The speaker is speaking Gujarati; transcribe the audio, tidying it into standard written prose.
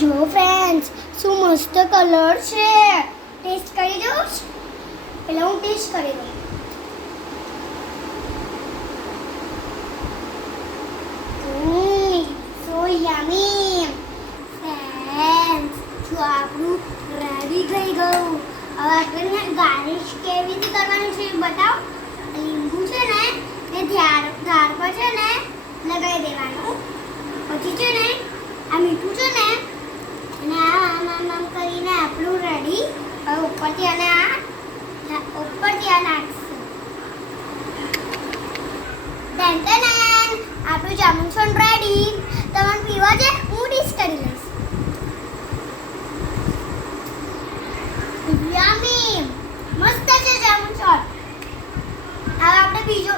જો ફ્રેન્ડ્સ શું મસ્ત કલર છે. ટેસ્ટ કરી દઉં. પહેલા હું ટેસ્ટ કરી દઉં. સો યમી. ફ્રેન્ડ્સ જો આપણું રેડી થઈ ગયું. હવે આપણે ગાર્નિશ કેવી રીતે કરવાની છે એ બતાવો. લીંબુ છે ને એ ધાર પર છે ને લગાવી દેવાનું. પછી છે ને આ મીઠું છે ને અને આમ કરીને આપણું રેડી. હવે ઉપરથી આ નાખશું. આપણું જામુન સોન રેડી. તમને પીવા છે હું ડીશ કરી લઈશ. યમી મસ્ત છે જામુન સોન. હવે આપણે બીજો